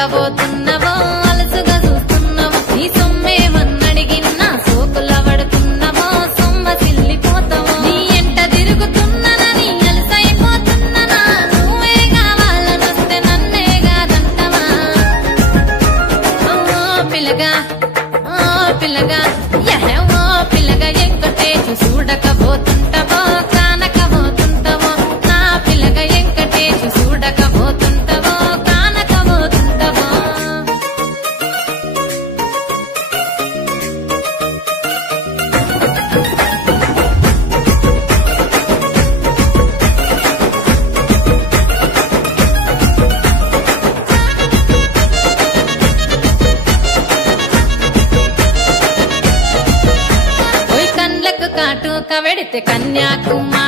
చూడకపోతున్నవో అలసుగా చూస్తున్నవో నీ సొమ్మేమన్నడిగిన్నా సోకుల పడుతున్నవో సొమ్మ సిల్లిపోతావో నీ ఎంట తిరుగుతున్ననని అలసైపోతున్ననా నువ్వే కావాలనొస్తే నన్నే కాదంటవా ఓ పిల్లగా పిల్లగా ఓ పిల్లగా ఎంకటేశు చూడకపోతుంటవో కానకపోతుంటవో నా పిల్లగా ఎంకటేశు చూడకపోతుంటవో కానకపోతుంటవో కాటుక వెడితే కన్యాకుమారి